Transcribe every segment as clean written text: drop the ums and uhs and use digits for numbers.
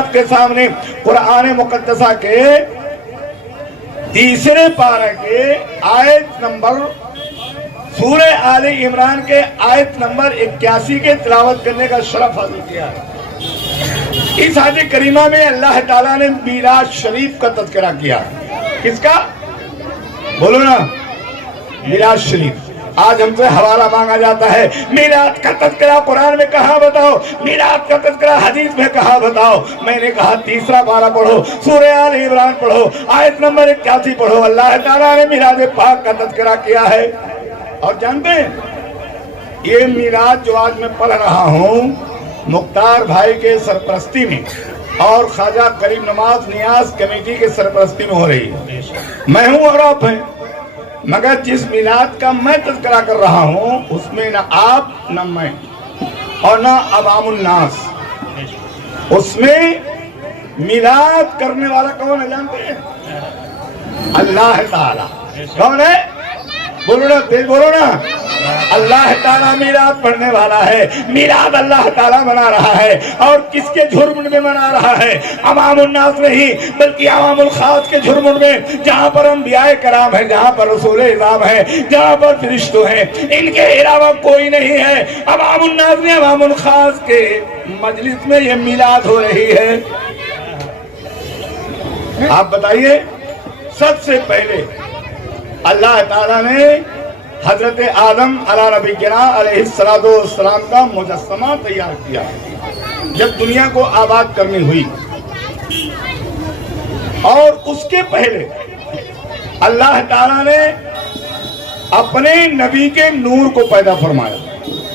کائنات کے سامنے قرآن مقدسہ کے تیسرے پارے کے آیت نمبر سورہ آل عمران کے آیت نمبر 81 کے تلاوت کرنے کا شرف حاصل کیا ہے۔ اس آیت کریمہ میں اللہ تعالیٰ نے میراج شریف کا تذکرہ کیا۔ کس کا؟ بولو نا، میراج شریف۔ آج ہم سے حوالہ مانگا جاتا ہے، میراج کا تذکرہ قرآن میں کہاں بتاؤ، میراج کا تذکرہ حدیث میں کہاں بتاؤ۔ میں نے کہا تیسرا پارہ پڑھو، سورہ آل عمران پڑھو، آیت نمبر 81 پڑھو۔ اللہ تعالیٰ نے میراج پاک کا تذکرہ کیا ہے۔ اور جانتے ہیں یہ میراج جو آج میں پڑھ رہا ہوں مختار بھائی کے سرپرستی میں اور خواجہ کریم نواز نیاز کمیٹی کے سرپرستی میں ہو رہی ہے۔ میں ہوں اور آپ ہیں، مگر جس میلاد کا میں تذکرہ کر رہا ہوں اس میں نہ آپ نہ میں اور نہ عوام الناس، اس میں میلاد کرنے والا کون ہے جانتے ہیں؟ اللہ تعالی۔ کون ہے؟ بولو نا، تیز بولو نا۔ اللہ تعالیٰ میلاد پڑھنے والا ہے۔ میلاد اللہ تعالیٰ منا رہا ہے، اور کس کے جھرمٹ میں منا رہا ہے؟ عوام الناس نہیں بلکہ عوام الخاص کے جھرمٹ میں، جہاں پر انبیاء کرام ہیں، جہاں پر رسول اعظام ہیں، جہاں پر فرشتوں ہیں، ان کے علاوہ کوئی نہیں ہے۔ عوام الناس میں عوام الخاص کے مجلس میں یہ میلاد ہو رہی ہے۔ آپ بتائیے، سب سے پہلے اللہ تعالیٰ نے حضرت آدم علیہ نبینا علیہ السلام کا مجسمہ تیار کیا جب دنیا کو آباد کرنی ہوئی، اور اس کے پہلے اللہ تعالیٰ نے اپنے نبی کے نور کو پیدا فرمایا،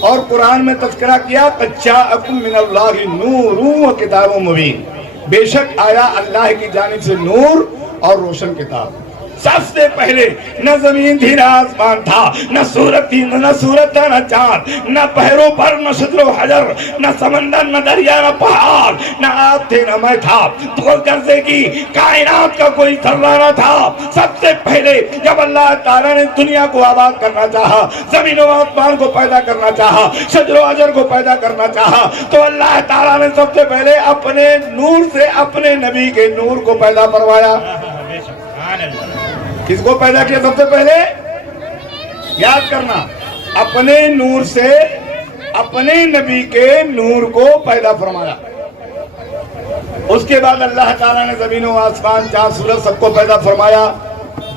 اور قرآن میں تذکرہ کیا قد جاءکم من اللہ نور و کتاب مبین، بے شک آیا اللہ کی جانب سے نور اور روشن کتاب۔ سب سے پہلے نہ زمین تھی نہ آسمان تھا، نہ سورج تھی نہ سورج تھا نہ چاند، نہ پہروں پر نہ شجر و حجر، نہ سمندر نہ دریا نہ پہاڑ، نہ آپ تھے نہ میں تھا، تو کرنے کی کائنات کا کوئی ذرہ نہ تھا۔ سب سے پہلے جب اللہ تعالیٰ نے دنیا کو آباد کرنا چاہا، زمین و آسمان کو پیدا کرنا چاہا، شجر و حجر کو پیدا کرنا چاہا، تو اللہ تعالیٰ نے سب سے پہلے اپنے نور سے اپنے نبی کے نور کو پیدا فرمایا۔ کس کو پیدا کیا سب سے پہلے؟ یاد کرنا، اپنے نور سے اپنے نبی کے نور کو پیدا فرمایا۔ اس کے بعد اللہ تعالیٰ نے زمین و آسمان چاند سورج سب کو پیدا فرمایا،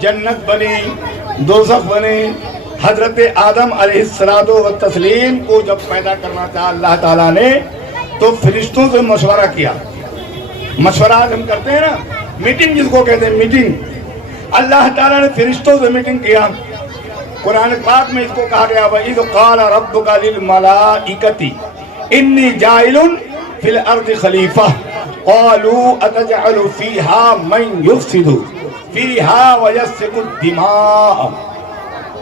جنت بنی، دوزخ بنی۔ حضرت آدم علیہ السلام کو جب پیدا کرنا چاہا اللہ تعالیٰ نے تو فرشتوں سے مشورہ کیا۔ مشورہ آج ہم کرتے ہیں نا، میٹنگ جس کو کہتے ہیں میٹنگ، اللہ تعالیٰ نے فرشتوں سے میٹنگ کیا۔ قرآن پاک میں اس کو کہا گیا وَإِذْ قَالَ رَبُّكَ لِلْمَلَائِكَةِ إِنِّي جَاعِلٌ فِي الْأَرْضِ خَلِيفَةً قَالُوا أَتَجْعَلُ فِيهَا مَن يُفْسِدُ فِيهَا وَيَسْفِكُ الدِّمَاءَ۔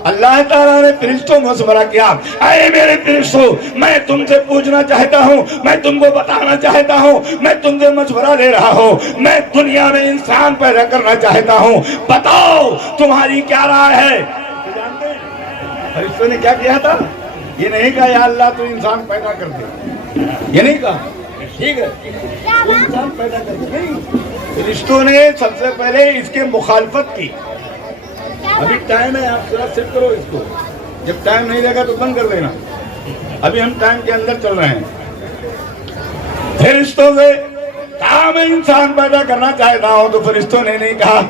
اللہ تعالیٰ نے فرشتوں کو مشورہ کیا، اے میرے فرشتوں، میں تم سے پوچھنا چاہتا ہوں، میں تم کو بتانا چاہتا ہوں، میں تم سے مشورہ لے رہا ہوں، میں دنیا میں انسان پیدا کرنا چاہتا ہوں، بتاؤ تمہاری کیا رائے ہے؟ جانتے ہیں فرشتوں نے کیا کیا تھا؟ یہ نہیں کہا یا اللہ تو انسان پیدا کر دے، یہ نہیں کہا ٹھیک ہے تو انسان پیدا کر دے، نہیں، فرشتوں نے سب سے پہلے اس کے مخالفت کی۔ ابھی ٹائم ہے، آپ ذرا سیٹ کرو اس کو، جب ٹائم نہیں رہے گا تو بند کر دینا، ابھی ہم ٹائم کے اندر چل رہے ہیں۔ فرشتوں سے کہا میں انسان پیدا کرنا چاہتا ہوں، تو فرشتوں نے نہیں کہا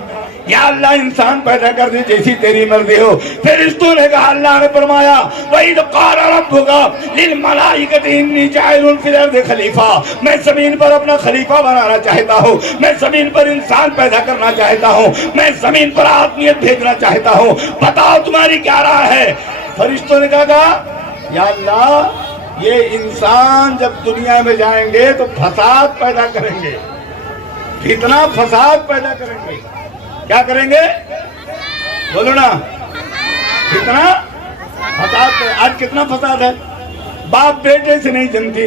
یا اللہ انسان پیدا کر دے جیسی تیری مرضی ہو۔ فرشتوں نے کہا، اللہ نے فرمایا وَإِذْ قَالَ رَبُّكَ لِلْمَلَائِكَةِ إِنِّي جَاعِلٌ فِي الْأَرْضِ خَلِيفَةً، میں زمین پر اپنا خلیفہ بنانا چاہتا ہوں، میں زمین پر انسان پیدا کرنا چاہتا ہوں، میں زمین پر آدمیت بھیجنا چاہتا ہوں، بتاؤ تمہاری کیا رائے ہے؟ فرشتوں نے کہا یا اللہ یہ انسان جب دنیا میں جائیں گے تو فساد پیدا کریں گے، فتنہ فساد پیدا کریں گے۔ کیا کریں گے؟ بولو نا، کتنا فساد ہے۔ آج کتنا فساد ہے، باپ بیٹے سے نہیں جمتی،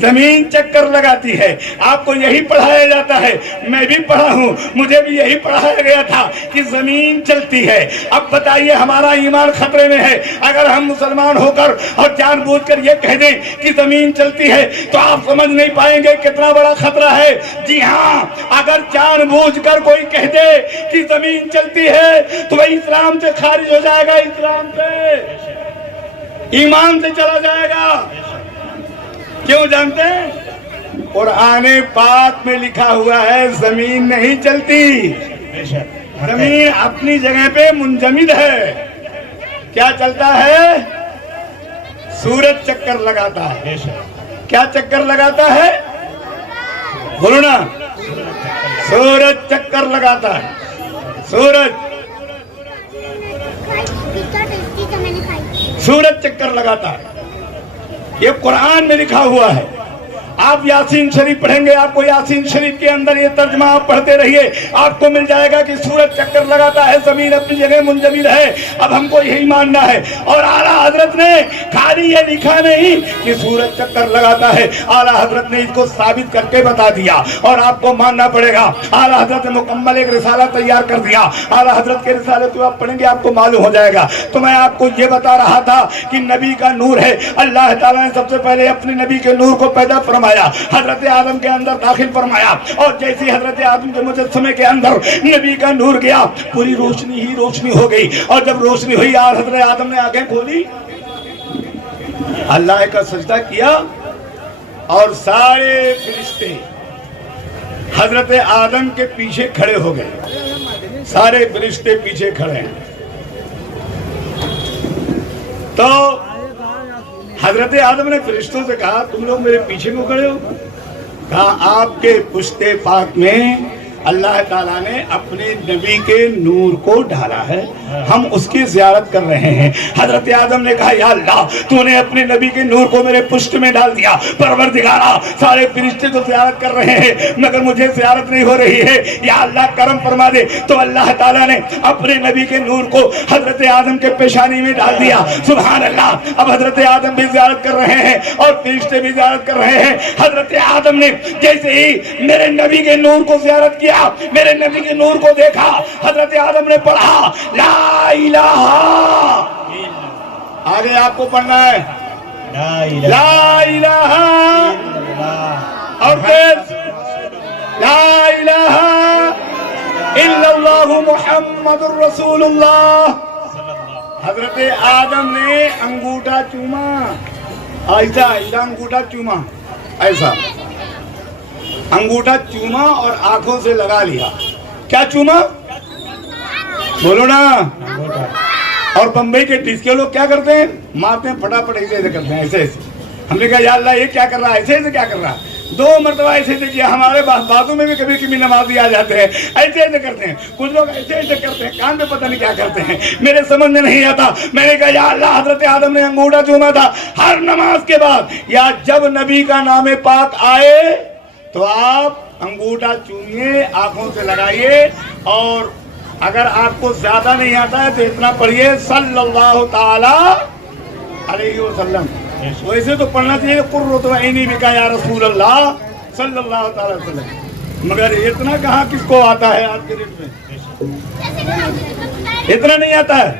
زمین چکر لگاتی ہے. آپ کو یہی پڑھایا جاتا ہے, میں بھی پڑھا ہوں, مجھے بھی یہی پڑھایا گیا تھا کہ زمین چلتی ہے. اب بتائیے ہمارا ایمان خطرے میں ہے اگر ہم مسلمان ہو کر اور جان بوجھ کر یہ کہہ دیں کہ زمین چلتی ہے تو آپ سمجھ نہیں پائیں گے کتنا بڑا خطرہ ہے. جی ہاں, اگر جان بوجھ کر کوئی کہہ دے کہ زمین چلتی ہے تو وہ اسلام سے خارج ہو جائے گا, اسلام سے, ایمان سے چلا جائے گا. کیوں جانتے ہیں؟ قرآن پاک میں لکھا ہوا ہے زمین نہیں چلتی, زمین اپنی جگہ پہ منجمد ہے. کیا چلتا ہے؟ سورج چکر لگاتا ہے. کیا چکر لگاتا ہے؟ بولو نا, سورج چکر لگاتا ہے. سورج چکر لگاتا ہے, یہ قرآن میں لکھا ہوا ہے. آپ یاسین شریف پڑھیں گے, آپ کو یاسین شریف کے اندر یہ ترجمہ آپ پڑھتے رہیے, آپ کو مل جائے گا کہ سورج چکر لگاتا ہے, زمین اپنی جگہ منجمد ہے. اب ہم کو یہی ماننا ہے. اور اعلیٰ حضرت نے خالی یہ لکھا نہیں کہ سورج چکر لگاتا ہے, اعلیٰ حضرت نے اس کو ثابت کر کے بتا دیا اور آپ کو ماننا پڑے گا. اعلیٰ حضرت نے مکمل ایک رسالہ تیار کر دیا. اعلیٰ حضرت کے رسالے کو آپ پڑھیں گے آپ کو معلوم ہو جائے گا. تو میں آپ کو یہ بتا رہا تھا کہ نبی کا نور ہے. اللہ تعالیٰ نے سب سے پہلے اپنے نبی کے نور کو پیدا فرمایا, حضرت آدم کے اندر داخل فرمایا, اور جیسی حضرت آدم کے مجسمے کے اندر نبی کا نور گیا پوری روشنی ہی روشنی ہو گئی. اور جب روشنی ہوئی حضرت آدم نے آنکھیں کھولی, اللہ کا سجدہ کیا اور سارے فرشتے حضرت آدم کے پیچھے کھڑے ہو گئے. سارے فرشتے پیچھے کھڑے ہیں. تو حضرت آدم نے فرشتوں سے کہا تم لوگ میرے پیچھے کیوں کھڑے ہو؟ کہا آپ کے پشت پاک میں اللہ تعالیٰ نے اپنے نبی کے نور کو ڈالا ہے, ہم اس کی زیارت کر رہے ہیں. حضرت آدم نے کہا یا اللہ تو نے اپنے نبی کے نور کو میرے پشت میں ڈال دیا. پروردگارا سارے فرشتے تو زیارت کر رہے ہیں مگر مجھے زیارت نہیں ہو رہی ہے, یا اللہ کرم فرما دے. تو اللہ تعالیٰ نے اپنے نبی کے نور کو حضرت آدم کے پیشانی میں ڈال دیا. سبحان اللہ. اب حضرت آدم بھی زیارت کر رہے ہیں اور فرشتے بھی زیارت کر رہے ہیں. حضرت آدم نے جیسے ہی میرے نبی کے نور کو زیارت کیا, میرے نبی کے نور کو دیکھا, حضرت آدم نے پڑھا لا الہ, آگے آپ کو پڑھنا ہے لا الہ, اور پھر لا الہ الا اللہ محمد الرسول اللہ. حضرت آدم نے انگوٹھا چوما, ایسا انگوٹھا چوما, ایسا انگوٹھا چوما اور آنکھوں سے لگا لیا. کیا چوما؟ بولو نا. اور بمبئی کے ڈسکے لوگ کیا کرتے ہیں؟ مارتے ہیں پھٹافٹ, ایسے ایسے کرتے ہیں, ایسے ایسے. ہم نے کہا یا اللہ یہ کیا کر رہا ہے, ایسے ایسے کیا کر رہا ہے؟ 2 مرتبہ ایسے ایسے کیا. ہمارے بازو میں بھی کبھی کبھی نمازی آ جاتے ہیں, ایسے ایسے کرتے ہیں. کچھ لوگ ایسے ایسے کرتے ہیں, کان پہ پتہ نہیں کیا کرتے ہیں, میرے سمجھ میں نہیں آتا. میں نے کہا یا اللہ حضرت آدم نے انگوٹھا چوما تھا ہر نماز کے بعد, یا جب نبی کا نام پاک آئے تو آپ انگوٹھا چومیے, آنکھوں سے لگائیے, اور اگر آپ کو زیادہ نہیں آتا ہے تو اتنا پڑھیے صلی اللہ تعالی علیہ وسلم. ویسے تو پڑھنا چاہیے قرۃ عینی بکا یا رسول اللہ صلی اللہ تعالی وسلم, مگر اتنا کہاں کس کو آتا ہے آج کے ڈیٹ میں, اتنا نہیں آتا ہے.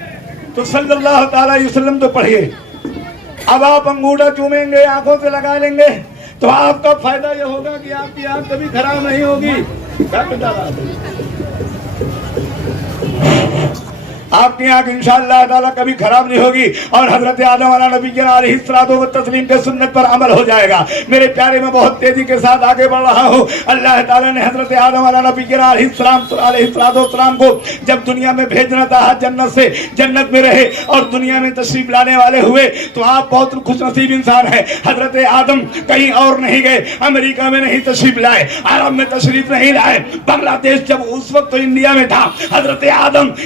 تو صلی اللہ تعالی علیہ وسلم تو پڑھیے. اب آپ انگوٹھا چومیں گے, آنکھوں سے لگا لیں گے, تو آپ کا فائدہ یہ ہوگا کہ آپ کی آنکھ کبھی خراب نہیں ہوگی. آپ کی آنکھ انشاءاللہ تعالیٰ کبھی خراب نہیں ہوگی, اور حضرت آدم علیہ نبی علیہ الصلوۃ والتسلیم کے سنت پر عمل ہو جائے گا. میرے پیارے میں بہت تیزی کے ساتھ آگے بڑھ رہا ہوں. اللہ تعالیٰ نے حضرت آدم علیہ نبی علیہ الصلوۃ والسلام کو جب دنیا میں بھیجنا تھا, جنت سے جنت میں رہے اور دنیا میں تشریف لانے والے ہوئے, تو آپ بہت خوش نصیب انسان ہیں. حضرت آدم کہیں اور نہیں گئے, امریکہ میں نہیں تشریف لائے, عرب میں تشریف نہیں لائے, بنگلہ دیش جب اس وقت تو انڈیا میں تھا, حضرت آدم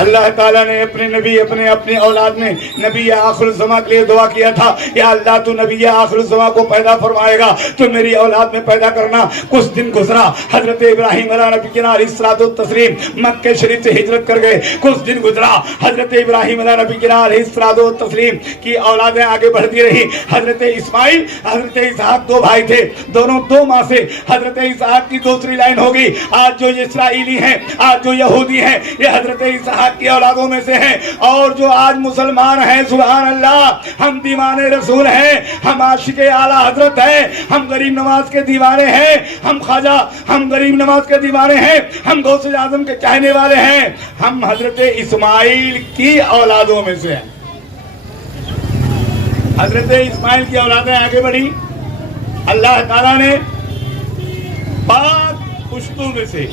اللہ تعالیٰ نے اپنے نبی اپنی اولاد میں نبی آخر الزمان کے لیے دعا کیا تھا، یا اللہ تو نبی آخر الزمان کو پیدا فرمائے گا تو میری اولاد میں پیدا کرنا۔ کچھ دن گزرا، حضرت ابراہیم علیہ نبی کی الصلاۃ والتسلیم مکہ شریف سے ہجرت کر گئے۔ کچھ دن گزرا، حضرت ابراہیم علیہ نبی کی الصلاۃ والتسلیم کی اولادیں آگے بڑھتی رہی۔ حضرت اسماعیل، حضرت اسحاق دو بھائی تھے، دونوں دو ماں سے۔ حضرت اسحاق کی دوسری لائن ہوگی، آج جو اسرائیلی ہیں، آج جو یہودی ہیں، یہ حضرت اسحاق کی اولادوں میں سے ہیں۔ اور جو آج مسلمان ہیں، سبحان اللہ، ہم دیوانے رسول ہیں، ہم عاشق اعلیٰ حضرت ہیں، ہم غریب نواز کے دیوانے ہیں، ہم خواجہ، ہم غریب نواز کے دیوانے ہیں، ہم غوث اعظم کے چاہنے والے ہیں، ہم حضرت اسماعیل کی اولادوں میں سے ہیں۔ حضرت اسماعیل کی اولادیں آگے بڑھی، اللہ تعالیٰ نے پاک پشتوں میں سے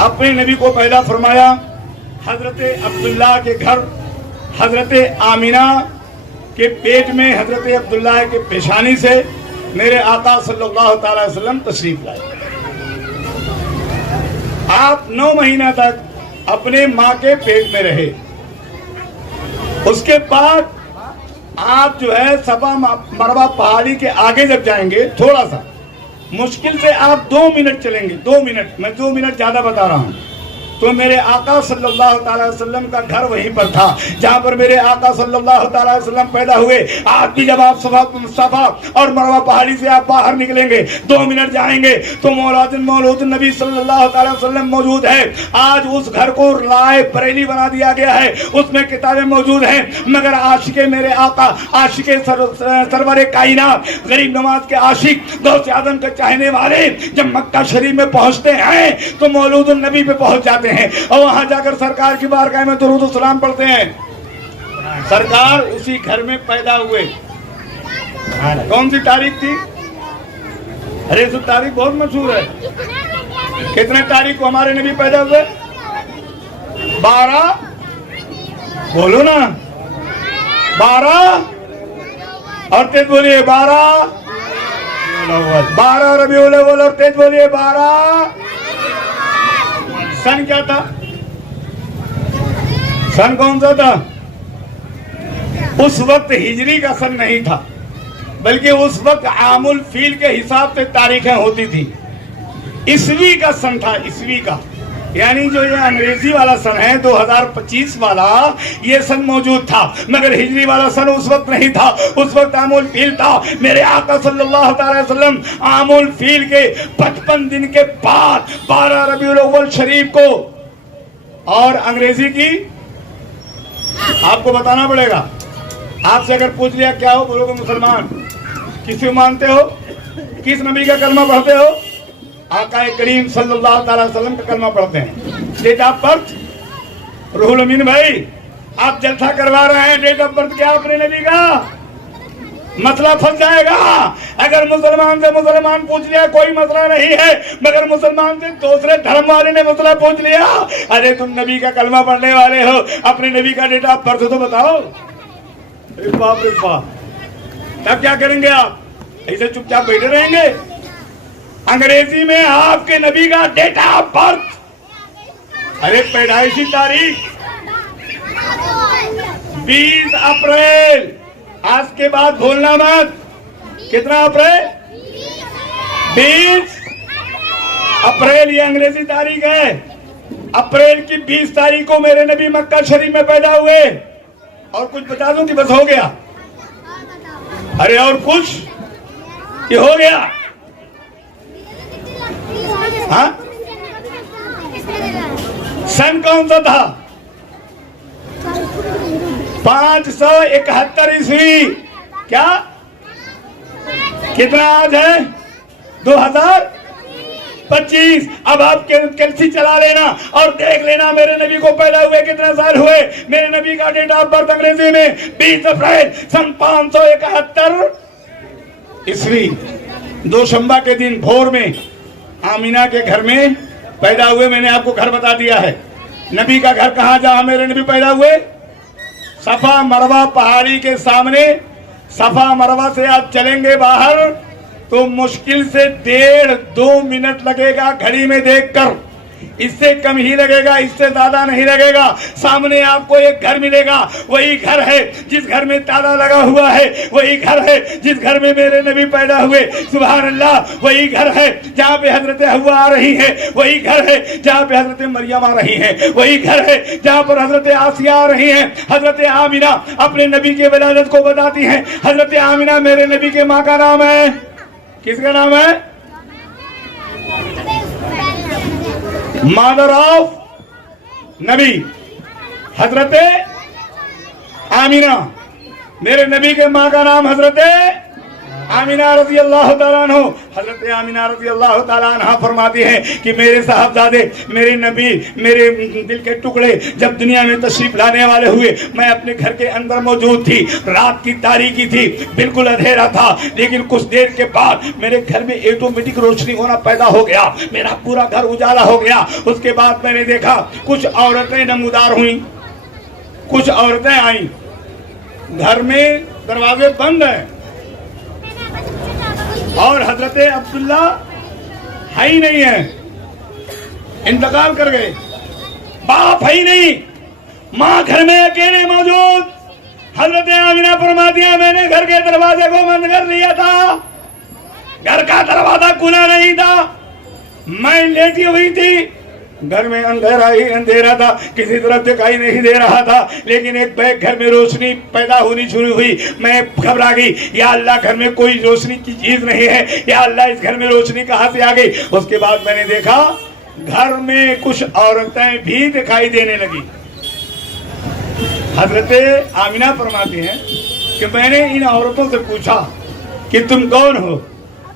اپنے نبی کو پیدا فرمایا۔ حضرت عبداللہ کے گھر حضرت آمینہ کے پیٹ میں حضرت عبداللہ کے پیشانی سے میرے آقا صلی اللہ تعالی وسلم تشریف لائے۔ آپ 9 مہینہ تک اپنے ماں کے پیٹ میں رہے۔ اس کے بعد آپ جو ہے صفا مروہ پہاڑی کے آگے جب جائیں گے، تھوڑا سا مشکل سے آپ 2 منٹ چلیں گے، 2 منٹ، میں 2 منٹ زیادہ بتا رہا ہوں، تو میرے آقا صلی اللہ تعالی وسلم کا گھر وہیں پر تھا جہاں پر میرے آقا صلی اللہ تعالی وسلم پیدا ہوئے۔ آج بھی جب آپ صفا اور مروہ پہاڑی سے آپ باہر نکلیں گے، 2 منٹ جائیں گے تو مولود النبی صلی اللہ تعالی وسلم موجود ہے۔ آج اس گھر کو رائے بریلی بنا دیا گیا ہے، اس میں کتابیں موجود ہیں، مگر عاشق میرے آقا، عاشق سرور کائنات، غریب نواز کے عاشق، غوث اعظم کے چاہنے والے جب مکہ شریف میں پہنچتے ہیں تو مولود النبی پہ پہنچ جاتے ہیں اور وہاں جا کر سرکار کی بارگاہ میں درود و سلام پڑھتے ہیں۔ سرکار اسی گھر میں پیدا ہوئے۔ کون سی تاریخ تھی؟ ارے اس تاریخ بہت مشہور ہے۔ کتنے تاریخ کو ہمارے نبی پیدا ہوئے؟ 12، بولو نا، 12 اور تیز بولیے 12 ربیع الاول اور تیز بولیے 12۔ سن کیا تھا؟ سن کون سا تھا؟ اس وقت ہجری کا سن نہیں تھا، بلکہ اس وقت عام الفیل کے حساب سے تاریخیں ہوتی تھی۔ عیسوی کا سن تھا، عیسوی کا، یعنی جو یہ انگریزی والا سن ہے 2025 والا، یہ سن موجود تھا، مگر ہجری والا سن اس وقت نہیں تھا، اس وقت عام الفیل تھا۔ میرے آقا صلی اللہ تعالی وسلم عام الفیل کے 55 دن کے بعد 12 ربیع الاول شریف کو، اور انگریزی کی آپ کو بتانا پڑے گا۔ آپ سے اگر پوچھ لیا کیا ہو، بولو گے مسلمان۔ کسی کو مانتے ہو؟ کس نبی کا کلمہ پڑھتے ہو؟ آقا کریم صلی اللہ تعالی وسلم کا کلمہ پڑھتے ہیں۔ ڈیٹ آف برتھ، روح الامین بھائی آپ جلسہ کروا رہے ہیں، ڈیٹ آف برتھ کیا اپنے نبی کا؟ مسئلہ پھنس جائے گا۔ اگر مسلمان سے مسلمان پوچھ لیا کوئی مسئلہ نہیں ہے، مگر مسلمان سے دوسرے دھرم والے نے مسئلہ پوچھ لیا، ارے تم نبی کا کلمہ پڑھنے والے ہو، اپنے نبی کا ڈیٹ آف برتھ تو بتاؤ۔ باپ رے باپ، تب کیا کریں گے آپ؟ ایسے چپ چاپ بیٹھے رہیں گے؟ انگریزی میں آپ کے نبی کا ڈیٹ آف برتھ، ارے پیدائشی تاریخ 20 اپریل، آج کے بعد بھولنا مت۔ کتنا اپریل؟ 20 اپریل، یہ انگریزی تاریخ ہے۔ اپریل کی 20 تاریخ کو میرے نبی مکہ شریف میں پیدا ہوئے۔ اور کچھ بتا دوں کہ بس ہو گیا؟ ارے اور کچھ کہ ہو گیا؟ ہاں، سن کون سا تھا؟ 571 عیسوی۔ کیا کتنا آج ہے؟ 2025۔ اب آپ کیلسی چلا لینا اور دیکھ لینا میرے نبی کو پیدا ہوئے کتنے سال ہوئے۔ میرے نبی کا ڈیٹ آف برتھ انگریزی میں 20 اپریل سن 571 عیسوی، دوشنبہ کے دن بھور میں آمینہ کے گھر میں پیدا ہوئے۔ میں نے آپ کو گھر بتا دیا ہے۔ نبی کا گھر کہاں جہاں میرے نبی پیدا ہوئے؟ صفا مروہ پہاڑی کے سامنے۔ صفا مروہ سے آپ چلیں گے باہر تو مشکل سے 1.5-2 منٹ لگے گا گھڑی میں دیکھ کر۔ اس سے کم ہی لگے گا, اس سے زیادہ نہیں لگے گا. سامنے آپ کو ایک گھر ملے گا, وہی گھر ہے جس گھر میں تالا لگا ہوا ہے, وہی گھر ہے جس گھر میں میرے نبی پیدا ہوئے. سبحان اللہ. وہی گھر ہے جہاں پہ حضرت حوا آ رہی ہے, وہی گھر ہے جہاں پہ حضرت مریم آ رہی ہیں, وہی گھر ہے جہاں پر حضرت آسیہ آ رہی ہیں. حضرت آمینہ اپنے نبی کے ولادت کو بتاتی ہیں. حضرت آمینہ میرے نبی کے ماں کا نام ہے, کس کا نام ہے؟ مادر آف نبی, حضرت آمینہ. میرے نبی کے ماں کا نام حضرت آمینہ رضی اللہ تعالیٰ عنہ. حضرت آمینہ رضی اللہ تعالیٰ عنہ فرماتی ہیں کہ میرے صاحبزادے, میرے نبی, میرے دل کے ٹکڑے جب دنیا میں تشریف لانے والے ہوئے, میں اپنے گھر کے اندر موجود تھی. رات کی تاریکی تھی, بالکل اندھیرا تھا, لیکن کچھ دیر کے بعد میرے گھر میں آٹومیٹک روشنی ہونا پیدا ہو گیا. میرا پورا گھر اجالا ہو گیا. اس کے بعد میں نے دیکھا کچھ عورتیں نمودار ہوئیں, کچھ عورتیں آئیں. گھر میں دروازے بند ہیں اور حضرت عبداللہ ہے ہی نہیں ہے, انتقال کر گئے. باپ ہے ہی نہیں, ماں گھر میں اکیلے موجود. حضرت آمینہ فرماتی ہیں میں نے گھر کے دروازے کو بند کر لیا تھا, گھر کا دروازہ کھلا نہیں تھا, میں لیٹی ہوئی تھی. گھر میں اندھیرا ہی اندھیرا تھا, کسی طرف دکھائی نہیں دے رہا تھا, لیکن ایک بیک گھر میں روشنی پیدا ہونی شروع ہوئی. میں گھبرا گئی, یا اللہ گھر میں کوئی روشنی کی چیز نہیں ہے, یا اللہ اس گھر میں روشنی کہاں سے آ گئی. اس کے بعد میں نے دیکھا گھر میں کچھ عورتیں بھی دکھائی دینے لگی. حضرت آمینہ فرماتی ہیں کہ میں نے ان عورتوں سے پوچھا کہ تم کون ہو,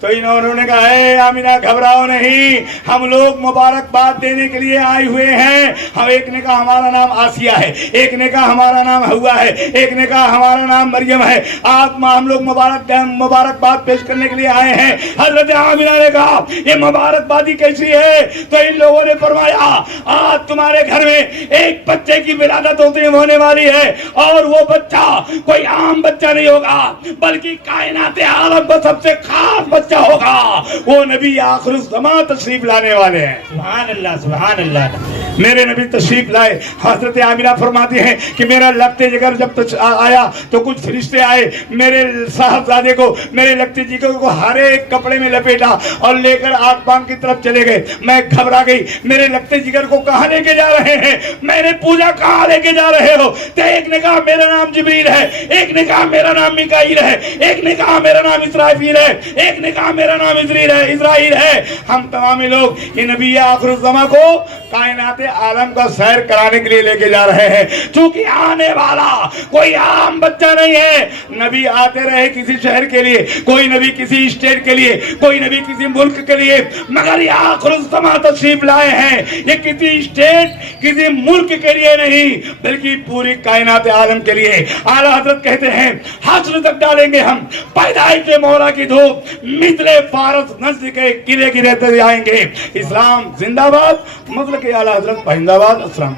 تو انہوں نے کہا اے آمینہ گھبراؤ نہیں, ہم لوگ مبارکباد دینے کے لیے آئے ہوئے ہیں. ہم ایک نے کہا ہمارا نام آسیہ ہے, ایک نے کہا ہمارا نام حوا ہے, ایک نے کہا ہمارا نام مریم ہے. آپ ہم لوگ مبارکباد پیش کرنے کے لیے آئے ہیں. حضرت آمینہ نے کہا یہ مبارکبادی کیسی ہے؟ تو ان لوگوں نے فرمایا آج تمہارے گھر میں ایک بچے کی ولادت ہونے والی ہے, اور وہ بچہ کوئی عام بچہ نہیں ہوگا, بلکہ کائنات عالم کا سب سے خاص بچہ ہوگا. وہ نبی آخر الزمان تشریف لانے والے ہیں. سبحان اللہ, سبحان اللہ. میرے نبی تشریف لائے. حضرت آمینہ فرماتی ہیں کہ میرا لگتے جگر جب آیا تو کچھ فرشتے آئے, میرے صاحبزادے کو, میرے لگتے جگر کو ہر ایک کپڑے میں لپیٹا اور لے کر آسمان کی طرف چلے گئے. میں گھبرا گئی, میرے لگتے جگر کو کہاں لے کے جا رہے ہیں, میں نے پوجا کہاں لے کے جا رہے ہو؟ تو ایک نے کہا میرا نام جبریل ہے, ایک نے کہا میرا نام میکائیل ہے, ایک نے کہا میرا نام اسرافیل ہے, ایک نے کہا میرا نام اسرائیل ہے. ہم تمام لوگ یہ نبی آخر الزمان کو کائنات عالم کا سیر کرانے کے لیے لے کے جا رہے ہیں. چونکہ آنے والا کوئی عام بچہ نہیں ہے. نبی آتے رہے کسی شہر کے لیے, کوئی نبی کسی اسٹیٹ کے لیے, کوئی نبی کسی ملک کے لیے, مگر یہ آخر الزمان تشریف لائے ہیں. یہ کسی اسٹیٹ کسی ملک کے لیے نہیں, بلکہ پوری کائنات عالم کے لیے. اعلیٰ حضرت کہتے ہیں حشر تک ڈالیں گے ہم پیدائش مولا کی دھوپ, مثل فارس نزد کے قلعے گرتے جائیں گے. اسلام زندہ باد. مطلب کہ اعلیٰ حضرت پائندہ باد. السلام.